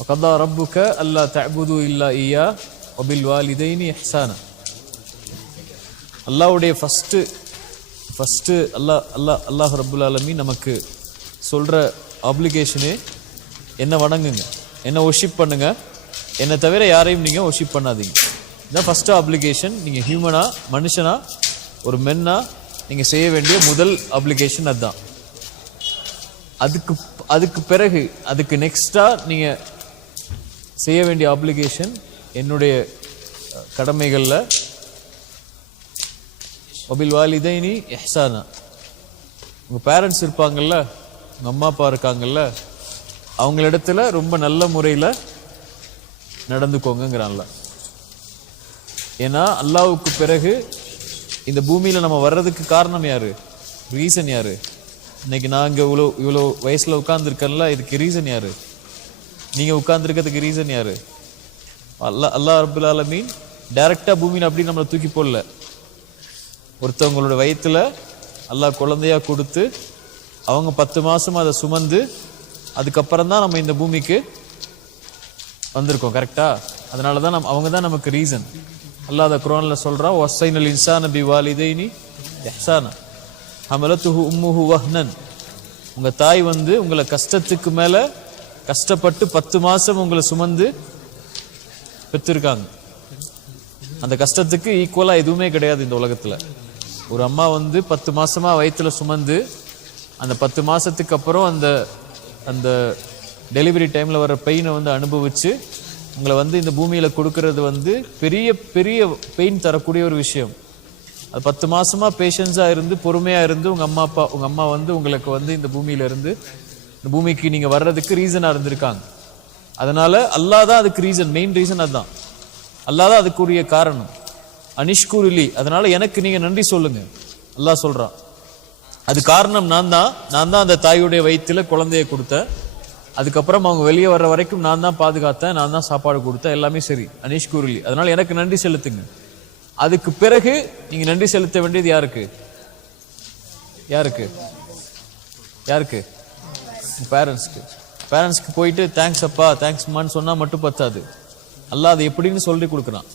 وقضى ربك ألا تعبدوا إلا إياه وبالوالدين إحسانا. அல்லாஹ்வுடைய ஃபர்ஸ்ட் அல்லாஹ் ரப்புல் ஆலமீன் நமக்கு சொல்ற ஆப்ளிகேஷனே என்ன வணங்குங்க, என்ன வொர்ஷிப் பண்ணுங்க, என்னை தவிர யாரையும் நீங்க வொர்ஷிப் பண்ணாதீங்க. இதுதான் ஃபர்ஸ்ட் ஆப்ளிகேஷன். நீங்க ஹியூமனா, மனுஷனா, ஒரு மென்னா நீங்க செய்ய வேண்டிய முதல் ஆப்ளிகேஷன் அதுதான். அதுக்கு பிறகு அதுக்கு நெக்ஸ்டா நீங்க செய்ய வேண்டிய ஆப்ளிகேஷன் என்னுடைய கடமைகள்ல வபில் வாலிதைனி இஹ்சானா. உங்க பேரண்ட்ஸ் இருப்பாங்கல்ல, உங்க அம்மா அப்பா இருக்காங்கல்ல, அவங்களிடத்துல ரொம்ப நல்ல முறையில் நடந்துக்கோங்கிறான்ல. ஏன்னா அல்லாஹ்வுக்கு பிறகு இந்த பூமியில நம்ம வர்றதுக்கு காரணம் யாரு, ரீசன் யாரு? இன்னைக்கு நான் இங்க இவ்வளோ வயசுல உட்கார்ந்துருக்கேன்ல, இதுக்கு ரீசன் யாரு? நீங்க உட்கார்ந்துருக்கிறதுக்கு ரீசன் யாரு? அல்லாஹ் ரப்புல் ஆலமீன் டைரக்டா பூமியில அப்படி நம்மளை தூக்கி போடல. ஒருத்தவங்களோட வயிற்றுல அல்லாஹ் குழந்தையா கொடுத்து அவங்க 10 மாசம் அதை சுமந்து அதுக்கப்புறம் தான் நம்ம இந்த பூமிக்கு வந்திருக்கோம். கரெக்டா? அதனால தான் அவங்க தான் நமக்கு ரீசன். அல்லாஹ் அதை குர்ஆன்ல சொல்றான், வஸைனல் இன்சான பிவாலிதைனி இஹ்சானா ஹமலத்துஹு உம்முஹு வஹ்னன். உங்க தாய் உங்களை கஷ்டத்துக்கு மேல கஷ்டப்பட்டு 10 மாசம் உங்களை சுமந்து பெற்றிருக்காங்க. அந்த கஷ்டத்துக்கு ஈக்குவலா எதுவுமே கிடையாது இந்த உலகத்துல. ஒரு அம்மா 10 மாசமா வயிற்றுல சுமந்து அந்த 10 மாசத்துக்கு அப்புறம் அந்த டெலிவரி டைம்ல வர பெயினை அனுபவிச்சு உங்களை இந்த பூமியில கொடுக்கறது பெரிய பெரிய பெயின் தரக்கூடிய ஒரு விஷயம். அது 10 மாசமா பேஷன்ஸா இருந்து பொறுமையா இருந்து உங்க அம்மா உங்களுக்கு இந்த பூமியில இருந்து இந்த பூமிக்கு நீங்க வர்றதுக்கு ரீசனா இருந்திருக்காங்க. அதனால அல்லாஹ் தான் அதுக்கு ரீசன், மெயின் ரீசன் அதுதான். அல்லாஹ் தான் அதுக்குரிய காரணம். அனிஷ்குருலி, அதனால எனக்கு நீங்க நன்றி சொல்லுங்க அல்லாஹ் சொல்றான். அது காரணம் நான் தான் அந்த தாயுடைய வயிற்றுல குழந்தைய கொடுத்தேன். அதுக்கப்புறம் அவங்க வெளியே வர்ற வரைக்கும் நான் தான் பாதுகாத்தேன், நான் தான் சாப்பாடு கொடுத்தேன், எல்லாமே சரி. அனிஷ்குருலி, அதனால எனக்கு நன்றி செலுத்துங்க. அதுக்கு பிறகு நீங்க நன்றி செலுத்த வேண்டியது யாருக்கு? யாருக்கு? யாருக்கு? பேரண்ட்ஸ்க்கு போயிட்டு தேங்க்ஸ் அப்பா, தேங்க்ஸ் அம்மான்னு சொன்னா மட்டும் பத்தாது. அல்லாஹ் அது எப்படின்னு சொல்லி கொடுக்குறான்.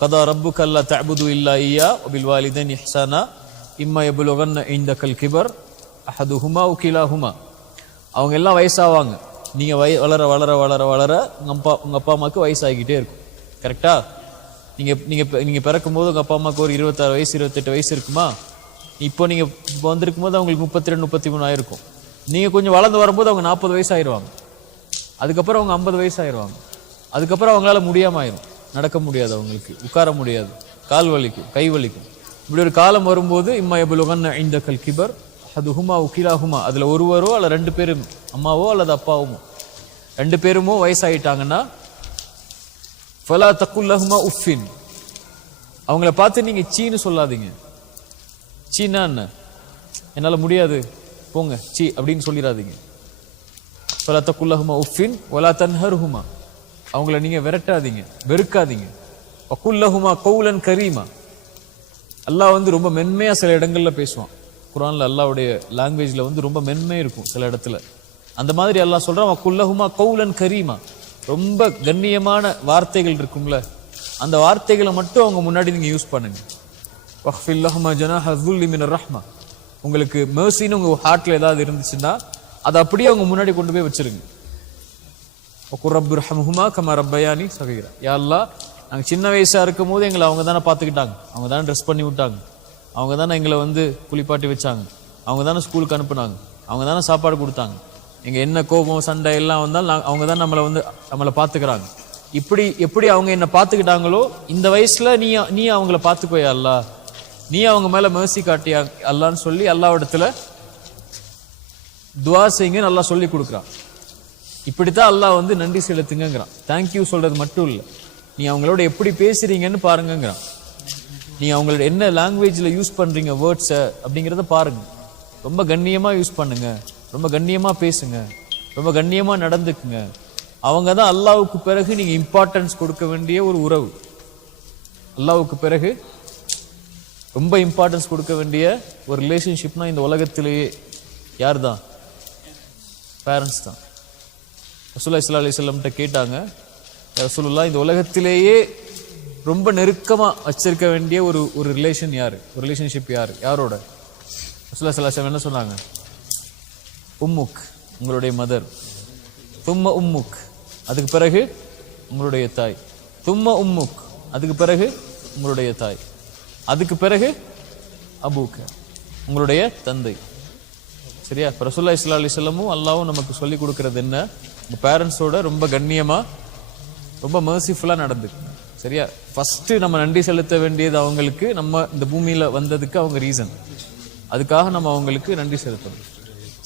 கதா ரப்புக அல்லா தஅபுது இல்லா இய்யா வபில் வாலிதைனி இஹ்சானா இம்மா யபுலுகன்ன இன்தகல் கிபர் அஹதுஹுமா வ கிலாஹுமா. அவங்க எல்லாம் வயசாவாங்க. நீங்க வளர வளர வளர வளர உங்க அப்பா அம்மாவுக்கு வயசாகிக்கிட்டே இருக்கும். கரெக்டா? நீங்க பிறக்கும் போது உங்க அப்பா அம்மாவுக்கு ஒரு 26 வயசு 28 வயசு இருக்குமா? இப்போ நீங்க வந்திருக்கும் போது அவங்களுக்கு 32 33 ஆயிருக்கும். நீங்க கொஞ்சம் வளர்ந்து வரும்போது அவங்க 40 வயசு ஆயிடுவாங்க. அதுக்கப்புறம் அவங்க 50 வயசு ஆயிடுவாங்க. அதுக்கப்புறம் அவங்களால முடியாம ஆயிரும். நடக்க முடியாது, அவங்களுக்கு உட்கார முடியாது, கால் வலிக்கும், கை வலிக்கும். இப்படி ஒரு காலம் வரும்போது இம்மா யபுலுகன்ன இன்தகல் கிபர் அஹதுஹுமா வ கிலாஹுமா, அதுல ஒருவரோ அல்ல 2 பேரும், அம்மாவோ அல்லது அப்பாவுமோ 2 பேருமோ வயசாயிட்டாங்கன்னா ஃபலா தகுல் லஹுமா உஃபின், அவங்கள பார்த்து நீங்க சீன்னு சொல்லாதீங்க. சீனா என்ன? என்னால முடியாது போங்க சீ அப்படின்னு சொல்லிடாதீங்க. ஃபலா தகுல் லஹுமா உஃபின் வலா தன்ஹர்ஹுமா, அவங்கள நீங்க விரட்டாதீங்க, வெறுக்காதீங்க. வகுல் லஹுமா கௌலன் கரீமா, அல்லாஹ் ரொம்ப மென்மையா சில இடங்கள்ல பேசுவான். குர்ஆன்ல அல்லாஹ்வுடைய லாங்குவேஜ்ல ரொம்ப மென்மை இருக்கும் சில இடத்துல. அந்த மாதிரி அல்லாஹ் சொல்றான், வகுல் லஹுமா கௌலன் கரீமா, ரொம்ப கண்ணியமான வார்த்தைகள் இருக்கும்ல, அந்த வார்த்தைகளை மட்டும் அவங்க முன்னாடி நீங்க யூஸ் பண்ணுங்க. வஹ்ஃபில் லஹுமா ஜனாஹ ذுல்லி மினர் ரஹ்மா, உங்களுக்கு மெர்சின்னு உங்க ஹார்ட்ல ஏதாவது இருந்துச்சுன்னா அதை அப்படியே அவங்க முன்னாடி கொண்டு போய் வச்சிருங்க. வகுர் ரப்பிர்ஹம்ஹுமா கமா ரப்பயானி ஸகீரா, யா அல்லாஹ் நாங்க சின்ன வயசா இருக்கும் போது எங்களை அவங்க தானே பார்த்துக்கிட்டாங்க, அவங்க தானே ட்ரெஸ் பண்ணி விட்டாங்க, அவங்க தானே எங்களை குளிப்பாட்டி வச்சாங்க, அவங்க தானே ஸ்கூலுக்கு அனுப்புனாங்க, அவங்க தானே சாப்பாடு கொடுத்தாங்க, எங்க என்ன கோபம் சண்டை எல்லாம் வந்தாலும் அவங்க தான் நம்மளை பார்த்துக்கிறாங்க. இப்படி எப்படி அவங்க என்ன பார்த்துக்கிட்டாங்களோ இந்த வயசுல நீ அவங்கள பார்த்துக்கோயா அல்லாஹ், நீ அவங்க மேல மெர்சி காட்டியா அல்லான்னு சொல்லி அல்லாஹ்விடத்துல துஆ செய்யுங்கன்னு அல்லாஹ் சொல்லி கொடுக்குறான். இப்படித்தான் அல்லாஹ் நன்றி செலுத்துங்கிறான். தேங்க்யூ சொல்றது மட்டும் இல்லை, நீ அவங்களோட எப்படி பேசுறீங்கன்னு பாருங்கிறான். நீ அவங்களோட என்ன லாங்குவேஜ்ல யூஸ் பண்றீங்க வேர்ட்ஸை அப்படிங்கிறத பாருங்க. ரொம்ப கண்ணியமா யூஸ் பண்ணுங்க, ரொம்ப கண்ணியமா பேசுங்க, ரொம்ப கண்ணியமா நடந்துக்குங்க. அவங்க தான் அல்லாஹ்வுக்கு பிறகு நீங்க இம்பார்ட்டன்ஸ் கொடுக்க வேண்டிய ஒரு உறவு. அல்லாஹ்வுக்கு பிறகு ரொம்ப இம்பார்ட்டன்ஸ் கொடுக்க வேண்டிய ஒரு ரிலேஷன்ஷிப்னா இந்த உலகத்திலேயே யார் தான்? பேரண்ட்ஸ் தான். ரசூலுல்லாஹி ஸல்லல்லாஹு அலைஹி வஸல்லம் கேட்டாங்க, ரசூலுல்லாஹ் இந்த உலகத்திலேயே ரொம்ப நெருக்கமா வச்சிருக்க வேண்டிய ஒரு ரிலேஷன் யாரு, ஒரு ரிலேஷன்ஷிப் யாரு, யாரோட? ரசூலுல்லாஹி ஸல்லல்லாஹு அலைஹி வஸல்லம் என்ன சொன்னாங்க? உம்முக், உங்களுடைய மதர். தும்ம உம்முக், அதுக்கு பிறகு உங்களுடைய தாய். தும்ம உம்முக், அதுக்கு பிறகு உங்களுடைய தாய். அதுக்கு பிறகு அபூக்க, உங்களுடைய தந்தை. சரியா? ரசூலுல்லாஹி ஸல்லல்லாஹு அலைஹி வஸல்லமும் அல்லாஹ்வும் நமக்கு சொல்லி கொடுக்கிறது என்ன? உங்க பேரண்ட்ஸோட ரொம்ப கண்ணியமா, ரொம்ப மர்சிஃபுல்லா நடந்து. சரியா? ஃபர்ஸ்ட் நம்ம நன்றி செலுத்த வேண்டியது அவங்களுக்கு, நம்ம இந்த பூமியில வந்ததுக்கு அவங்க ரீசன். அதுக்காக நம்ம அவங்களுக்கு நன்றி செலுத்தணும்.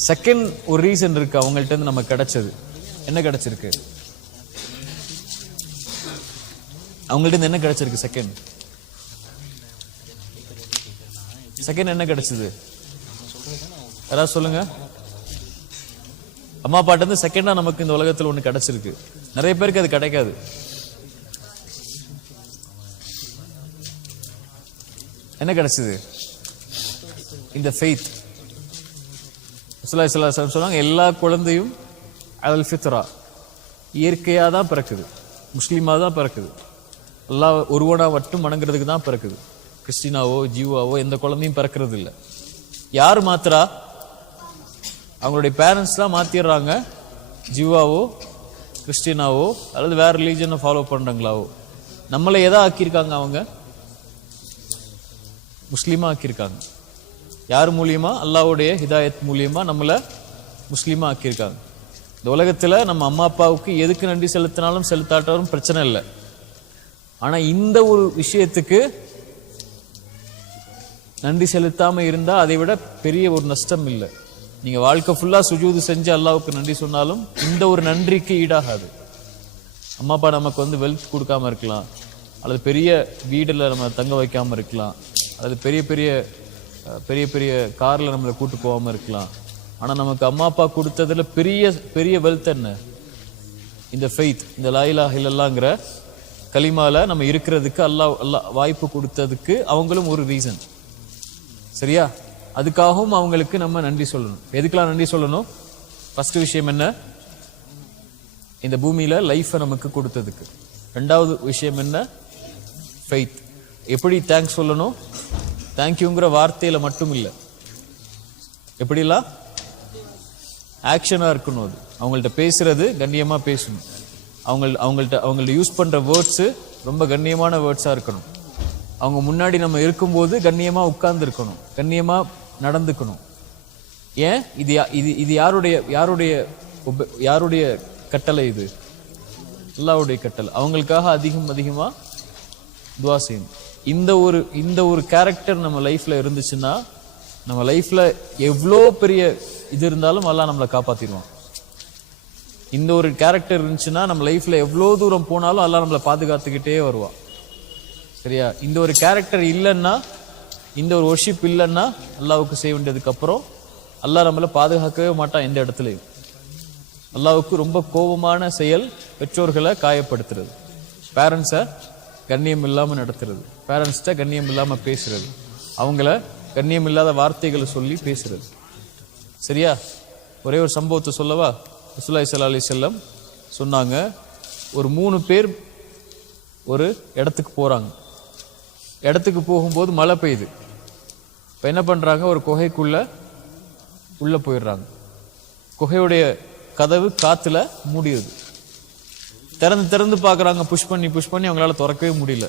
செகண்ட் ஒரு ரீசன் இருக்கு அவங்கள்ட்ட இருந்து நமக்கு கிடைச்சது. என்ன கிடைச்சிருக்கு? அவங்கள்ட்ட இருந்து என்ன கிடைச்சிருக்கு? செகண்ட் என்ன கிடைச்சது? யாராவது சொல்லுங்க. அம்மா அப்பாட்ட இருந்து செகண்டா நமக்கு இந்த உலகத்துல ஒண்ணு கிடைச்சிருக்கு. நிறைய பேருக்கு அது கிடைக்காது. என்ன கிடைச்சது? இந்த ஃபெய்த். ரசூலுல்லாஹி ஸல்லல்லாஹு அலைஹி வஸல்லம் சொன்னாங்க, எல்லா குழந்தையும் அல் ஃபித்ரா, இயற்கையா தான் பிறக்குது, முஸ்லீமா தான் பிறக்குது. அல்லாஹ் ஒருவனா மட்டும் வணங்குறதுக்கு தான் பிறக்குது. கிறிஸ்டினாவோ ஜீவாவோ எந்த குழந்தையும் பிறக்கிறது இல்லை. யார் மாத்திரா? அவங்களுடைய பேரண்ட்ஸ் தான் மாத்திடுறாங்க. ஜீவாவோ கிறிஸ்டினாவோ அல்லது வேற ரிலீஜனை ஃபாலோ பண்றாங்களாவோ. நம்மளை எதா ஆக்கியிருக்காங்க? அவங்க முஸ்லீமா ஆக்கியிருக்காங்க. யார் மூலியமா? அல்லாஹ்வுடைய ஹிதாயத் மூலியமா நம்மள முஸ்லீமா ஆக்கியிருக்காங்க. இந்த உலகத்துல நம்ம அம்மா அப்பாவுக்கு எதுக்கு நன்றி செலுத்தினாலும் செலுத்தாட்டாலும் பிரச்சனை இல்லை. ஆனா இந்த ஒரு விஷயத்துக்கு நன்றி செலுத்தாம இருந்தா அதை விட பெரிய ஒரு நஷ்டம் இல்லை. நீங்க வாழ்க்கை ஃபுல்லா சுஜூது செஞ்சு அல்லாஹ்வுக்கு நன்றி சொன்னாலும் இந்த ஒரு நன்றிக்கு ஈடாகாது. அம்மா அப்பா நமக்கு வெல்த் கொடுக்காம இருக்கலாம், அல்லது பெரிய வீடுல நம்ம தங்க வைக்காம இருக்கலாம், அல்லது பெரிய பெரிய கார்ல நம்மளை கூட்டு போகாம இருக்கலாம். ஆனா நமக்கு அம்மா அப்பா கொடுத்ததுல பெரிய வெல்த் என்ன? இந்த ஃபெய்த், இந்த லா இலாஹ இல்லல்லாஹ்ங்கற கலிமால நம்ம இருக்கிறதுக்கு அல்லாஹ் வாய்ப்பு கொடுத்ததுக்கு அவங்களும் ஒரு ரீசன். சரியா? அதுக்காகவும் அவங்களுக்கு நம்ம நன்றி சொல்லணும். எதுக்கெல்லாம் நன்றி சொல்லணும்? ஃபர்ஸ்ட் விஷயம் என்ன? இந்த பூமியில லைஃபை நமக்கு கொடுத்ததுக்கு. ரெண்டாவது விஷயம் என்ன? ஃபெய்த். எப்படி தேங்க்ஸ் சொல்லணும்? தேங்க்யூங்கிற வார்த்தையில மட்டும் இல்லை, எப்படிலாம் ஆக்ஷனா இருக்கணும். அது அவங்கள்ட்ட பேசுறது கண்ணியமா பேசணும். அவங்கள்ட்ட யூஸ் பண்ற வேர்ட்ஸ் ரொம்ப கண்ணியமான வேர்ட்ஸா இருக்கணும். அவங்க முன்னாடி நம்ம இருக்கும்போது கண்ணியமா உட்கார்ந்து இருக்கணும், கண்ணியமா நடந்துக்கணும். ஏன்? இது யாருடைய கட்டளை? இது அல்லாஹ்வுடைய கட்டளை. அவங்களுக்காக அதிகமா துஆ செய்யணும். இந்த ஒரு கேரக்டர் நம்ம லைஃப்ல இருந்துச்சுன்னா, நம்ம லைஃப்ல எவ்வளோ பெரிய இது இருந்தாலும் அல்லாஹ் நம்மளை காப்பாத்திடுவான். இந்த ஒரு கேரக்டர் இருந்துச்சுன்னா நம்ம லைஃப்ல எவ்வளோ தூரம் போனாலும் அல்லாஹ் நம்மளை பாதுகாத்துக்கிட்டே வருவான். சரியா? இந்த ஒரு கேரக்டர் இல்லைன்னா, இந்த ஒரு வொர்ஷிப் இல்லைன்னா அல்லாஹ்வுக்கு செய்ய வேண்டியதுக்கு அப்புறம் அல்லாஹ் நம்மளை பாதுகாக்கவே மாட்டான் எந்த இடத்துலையும். அல்லாஹ்வுக்கு ரொம்ப கோபமான செயல் பெற்றோர்களை காயப்படுத்துறது, பேரண்ட்ஸை கண்ணியம் இல்லாம நடத்துறது, பேரண்ட்ஸ்ட கண்ணியம் இல்லாம பேசுறது, அவங்கள கண்ணியம் இல்லாத வார்த்தைகளை சொல்லி பேசுறது. சரியா? ஒரே ஒரு சம்பவத்தை சொல்லவா? ரசூலுல்லாஹி ஸல்லல்லாஹு அலைஹி வஸல்லம் சொன்னாங்க, ஒரு 3 பேர் ஒரு இடத்துக்கு போறாங்க. இடத்துக்கு போகும்போது மழை பெய்யுது. இப்போ என்ன பண்றாங்க? ஒரு குகைக்குள்ள உள்ள போயிடுறாங்க. குகையுடைய கதவு காத்துல மூடிடுது. திறந்து பார்க்குறாங்க, புஷ் பண்ணி அவங்களால திறக்கவே முடியல.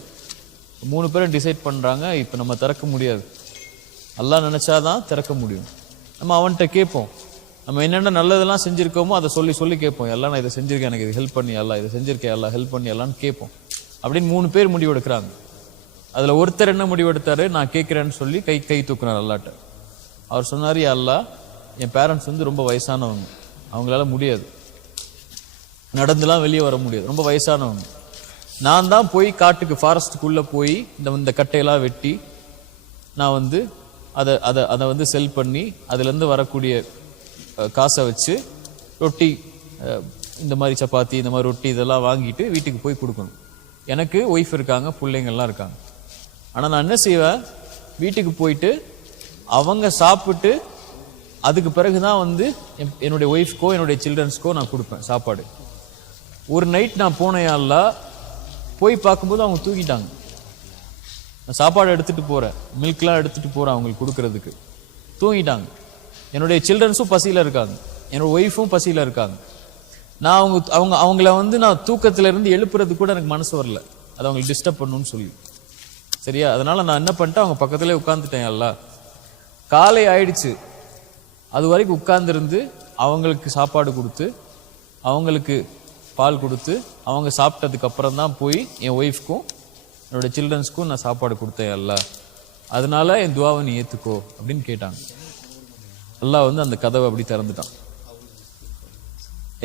3 பேரும் டிசைட் பண்றாங்க, இப்போ நம்ம திறக்க முடியாது, அல்லாஹ் நினைச்சாதான் திறக்க முடியும். நம்ம அவன்கிட்ட கேட்போம், நம்ம என்னென்ன நல்லதெல்லாம் செஞ்சிருக்கோமோ அதை சொல்லி கேட்போம். எல்லாம் நான் இதை செஞ்சிருக்கேன், எனக்கு இது ஹெல்ப் பண்ணி அல்லா, இதை செஞ்சிருக்கேன் அல்லா, ஹெல்ப் பண்ணி எல்லான்னு கேட்போம். அப்படின்னு 3 பேர் முடிவு எடுக்கிறாங்க. அதுல ஒருத்தர் என்ன முடிவு எடுத்தாரு? நான் கேட்கிறேன்னு சொல்லி கை தூக்குனார் அல்லாட்ட. அவர் சொன்னார், யா அல்லாஹ், என் பேரண்ட்ஸ் ரொம்ப வயசானவங்க, அவங்களால முடியாது, நடந்துலாம் வெளியே வர முடியாது, ரொம்ப வயசானவங்க. நான் தான் போய் காட்டுக்கு ஃபாரஸ்ட்டுக்குள்ள போய் இந்த கட்டையெல்லாம் வெட்டி நான் அதை செல் பண்ணி அதுலேருந்து வரக்கூடிய காசை வச்சு ரொட்டி, இந்த மாதிரி சப்பாத்தி, இந்த மாதிரி ரொட்டி இதெல்லாம் வாங்கிட்டு வீட்டுக்கு போய் கொடுக்கணும். எனக்கு ஒய்ஃப் இருக்காங்க, பிள்ளைங்கள்லாம் இருக்காங்க. ஆனால் நான் என்ன செய்வேன்? வீட்டுக்கு போயிட்டு அவங்க சாப்பிட்டு அதுக்கு பிறகுதான் என்னுடைய ஒய்ஃப்க்கோ என்னுடைய சில்ட்ரன்ஸ்க்கோ நான் கொடுப்பேன் சாப்பாடு. ஒரு நைட் நான் போனேன் அல்லா, போய் பார்க்கும்போது அவங்க தூங்கிட்டாங்க. நான் சாப்பாடு எடுத்துட்டு போறேன், மில்க்லாம் எடுத்துட்டு போறேன் அவங்களுக்கு கொடுக்கறதுக்கு, தூங்கிட்டாங்க. என்னுடைய சில்ட்ரன்ஸும் பசியில இருக்காங்க, என்னோட ஒய்ஃபும் பசியில இருக்காங்க. நான் அவங்கள வந்து நான் தூக்கத்துல இருந்து எழுப்புறது கூட எனக்கு மனசு வரல, அது அவங்களுக்கு டிஸ்டர்ப் பண்ணணும்னு சொல்லி. சரியா? அதனால நான் என்ன பண்ணிட்டேன், அவங்க பக்கத்திலே உட்கார்ந்துட்டேன். அல்ல காலை ஆயிடுச்சு, அது வரைக்கும் உட்கார்ந்துருந்து அவங்களுக்கு சாப்பாடு கொடுத்து அவங்களுக்கு பால் கொடுத்து அவங்க சாப்பிட்டதுக்கு அப்புறம் தான் போய் என் ஒய்ஃப்க்கும் என்னோட சில்ட்ரன்ஸ்க்கும் நான் சாப்பாடு கொடுத்தேன். அல்ல அதனால என் துவாவை நீ ஏத்துக்கோ அப்படின்னு கேட்டாங்க. அல்லாஹ் வந்து அந்த கதவை அப்படி திறந்துட்டான்.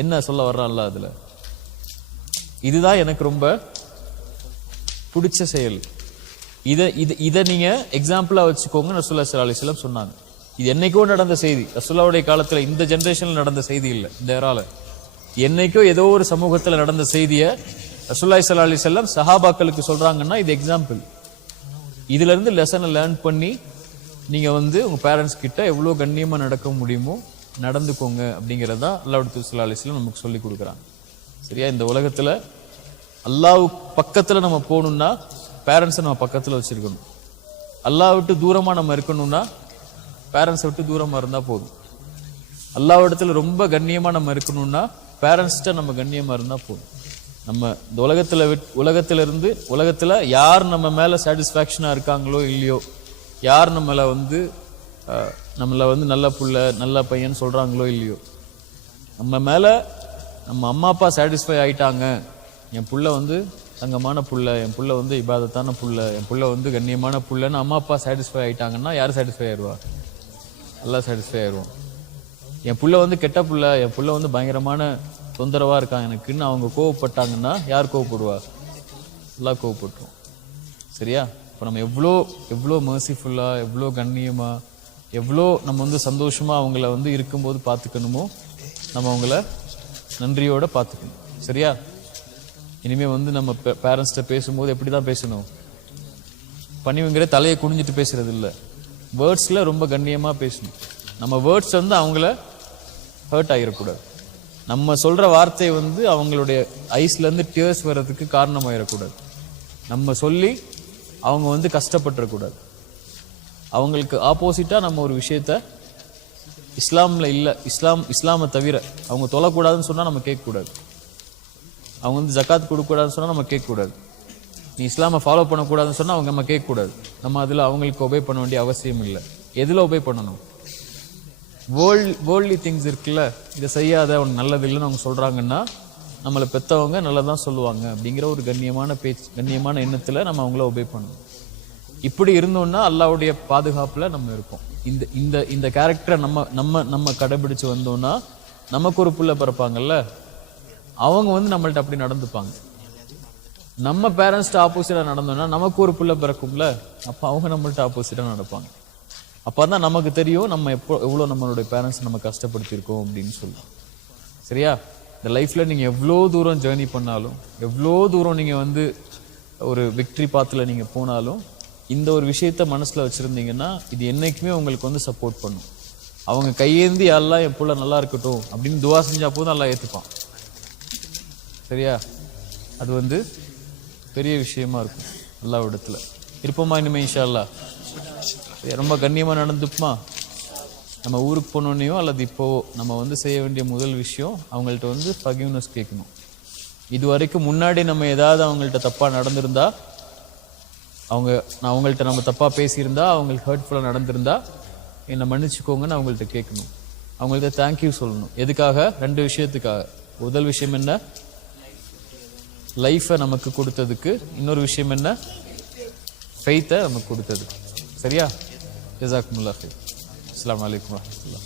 என்ன சொல்ல வர்றான் அல்லாஹ் அதுல? இதுதான் எனக்கு ரொம்ப பிடிச்ச செயல். இதை நீங்க எக்ஸாம்பிளா வச்சுக்கோங்க. ரசூலுல்லாஹி ஸல்லல்லாஹு அலைஹி வஸல்லம் சொன்னாங்க. இது என்னைக்கோ நடந்த செய்தி, ரசூலுல்லாஹ்வுடைய காலத்துல, இந்த ஜெனரேஷன்ல நடந்த செய்தி இல்லை, இந்த ஏரால என்னைக்கோ ஏதோ ஒரு சமூகத்துல நடந்த செய்தியை ரசூலுல்லாஹி ஸல்லல்லாஹு அலைஹி வஸல்லம் சஹாபாக்களுக்கு சொல்றாங்கன்னா இது எக்ஸாம்பிள். இதுல இருந்து லெசனை லேர்ன் பண்ணி நீங்க வந்து உங்க பேரண்ட்ஸ் கிட்ட எவ்வளவு கண்ணியமா நடக்க முடியுமோ நடந்துக்கோங்க அப்படிங்கறதா அல்லாஹ்வுடைய தூதர் ஸல்லல்லாஹு அலைஹி வஸல்லம் நமக்கு சொல்லி கொடுக்குறாங்க. சரியா? இந்த உலகத்துல அல்லாஹ் பக்கத்துல நம்ம போகணும்னா பேரண்ட்ஸை நம்ம பக்கத்துல வச்சிருக்கணும். அல்லாஹ் விட்டு தூரமா நம்ம இருக்கணும்னா பேரண்ட்ஸை விட்டு தூரமா இருந்தா போதும். அல்லாஹ் இடத்துல ரொம்ப கண்ணியமா நம்ம இருக்கணும்னா பேரண்ட்ஸ்கிட்ட நம்ம கண்ணியமா இருந்தா போதும். நம்ம இந்த உலகத்துல யார் நம்ம மேல சாட்டிஸ்ஃபேக்ஷனா இருக்காங்களோ இல்லையோ, யார் நம்மளை வந்து நல்ல புள்ள நல்ல பையன் சொல்றாங்களோ இல்லையோ, நம்ம மேல நம்ம அம்மா அப்பா சாட்டிஸ்ஃபை ஆயிட்டாங்க, என் புள்ள வந்து தங்கமான புள்ள, என் புள்ள வந்து இபாதத்தான புள்ள, என் புள்ள வந்து கண்ணியமான புள்ளன்னு அம்மா அப்பா சாட்டிஸ்ஃபை ஆயிட்டாங்கன்னா யார் சாட்டிஸ்ஃபை ஆயிடுவா? அல்லாஹ் சாட்டிஸ்ஃபை ஆயிடுவோம். என் புள்ள வந்து கெட்ட புள்ள, என் புள்ள வந்து பயங்கரமான தொந்தரவா இருக்கான் எனக்குன்னு அவங்க கோவப்பட்டாங்கன்னா யார் கோவப்படுவா? அல்லாஹ் கோவப்பட்டுரும். சரியா? இப்போ நம்ம எவ்வளோ மர்சிஃபுல்லா, எவ்வளோ கண்ணியமா, எவ்வளோ நம்ம வந்து சந்தோஷமா அவங்கள வந்து இருக்கும்போது பார்த்துக்கணுமோ நம்ம அவங்கள நன்றியோட பார்த்துக்கணும். சரியா? இனிமே வந்து நம்ம பேரண்ட்ஸ்கிட்ட பேசும்போது எப்படிதான் பேசணும்? பணிவுங்கிற தலையை குனிஞ்சிட்டு பேசுறது இல்லை, வேர்ட்ஸ்ல ரொம்ப கண்ணியமா பேசணும். நம்ம வேர்ட்ஸ் வந்து அவங்கள ஹர்ட் ஆகிடக்கூடாது. நம்ம சொல்ற வார்த்தை வந்து அவங்களுடைய ஐஸ்ல இருந்து டியர்ஸ் வர்றதுக்கு காரணமாயிடக்கூடாது. நம்ம சொல்லி அவங்க வந்து கஷ்டப்பட்டுறக்கூடாது. அவங்களுக்கு ஆப்போசிட்டா நம்ம ஒரு விஷயத்த இஸ்லாம்ல இல்ல, இஸ்லாமை தவிர அவங்க தொழக்கூடாதுன்னு சொன்னா நம்ம கேட்கக்கூடாது. அவங்க வந்து ஜக்காத் கொடுக்கக்கூடாதுன்னு சொன்னா நம்ம கேட்கக்கூடாது. நீ இஸ்லாமை ஃபாலோ பண்ணக்கூடாதுன்னு சொன்னா அவங்க நம்ம கேட்கக்கூடாது. நம்ம அதுல அவங்களுக்கு ஒபே பண்ண வேண்டிய அவசியம் இல்லை. எதுல ஒபே பண்ணணும்? வேர்ல்ட்லி திங்ஸ் இருக்குல்ல, இதை செய்யாத உனக்கு நல்லது இல்லைன்னு அவங்க சொல்றாங்கன்னா நம்மளை பெற்றவங்க நல்லதான் சொல்லுவாங்க அப்படிங்கிற ஒரு கண்ணியமான எண்ணத்துல நம்ம அவங்கள ஒபே பண்ணணும். இப்படி இருந்தோம்னா அல்லாஹ்வுடைய பாதுகாப்புல நம்ம இருப்போம். இந்த கேரக்டரை நம்ம கடைபிடிச்சு வந்தோம்னா நமக்கு ஒரு புள்ள பிறப்பாங்கல்ல, அவங்க வந்து நம்மள்ட்ட அப்படி நடந்துப்பாங்க. நம்ம பேரண்ட்ஸ்ட்டு ஆப்போசிட்டா நடந்தோம்னா நமக்கு ஒரு புள்ள பிறக்கும்ல, அப்ப அவங்க நம்மள்ட்ட ஆப்போசிட்டா நடப்பாங்க. அப்பதான் நமக்கு தெரியும் நம்ம எவ்வளவு நம்மளுடைய பேரண்ட்ஸ் நம்ம கஷ்டப்படுத்திருக்கோம் அப்படின்னு சொல்லி. சரியா? இந்த லைஃப்ல நீங்க எவ்வளோ தூரம் ஜேர்னி பண்ணாலும், எவ்வளோ தூரம் நீங்க வந்து ஒரு விக்டரி பாத்துல நீங்க போனாலும், இந்த ஒரு விஷயத்த மனசுல வச்சிருந்தீங்கன்னா இது என்னைக்குமே உங்களுக்கு வந்து சப்போர்ட் பண்ணும். அவங்க கையேந்தி அல்லாஹ் என் புள்ள நல்லா இருக்கட்டும் அப்படின்னு துவா செஞ்சா போதும் அல்லாஹ் ஏத்துப்பான். சரியா? அது வந்து பெரிய விஷயமா இருக்கும் அல்லாஹ்விடத்துல. இருப்போமா இனிமே இன்ஷா அல்லாஹ்? ரொம்ப கண்ணியமா நடந்துப்போமா? நம்ம ஊருக்கு போனோன்னையோ அல்லது இப்போ நம்ம வந்து செய்ய வேண்டிய முதல் விஷயம் அவங்கள்ட்ட வந்து ஃபர்கிவ்னஸ் கேட்கணும். இது வரைக்கும் முன்னாடி நம்ம ஏதாவது அவங்கள்ட்ட தப்பா நடந்திருந்தா, அவங்கள்ட்ட நம்ம தப்பா பேசியிருந்தா, அவங்களுக்கு ஹர்ட்ஃபுல்லா நடந்திருந்தா என்னை மன்னிச்சுக்கோங்கன்னு அவங்கள்ட்ட கேட்கணும். அவங்கள்ட்ட தேங்க்யூ சொல்லணும். எதுக்காக? 2 விஷயத்துக்காக. முதல் விஷயம் என்ன? லைஃபை நமக்கு கொடுத்ததுக்கு. இன்னொரு விஷயம் என்ன? ஃபெய்த்தை நமக்கு கொடுத்ததுக்கு. சரியா? ஜஸாக்குமுல்லாஹ். அஸ்ஸலாமு அலைக்கும் வரஹ்மத்துல்லாஹ்.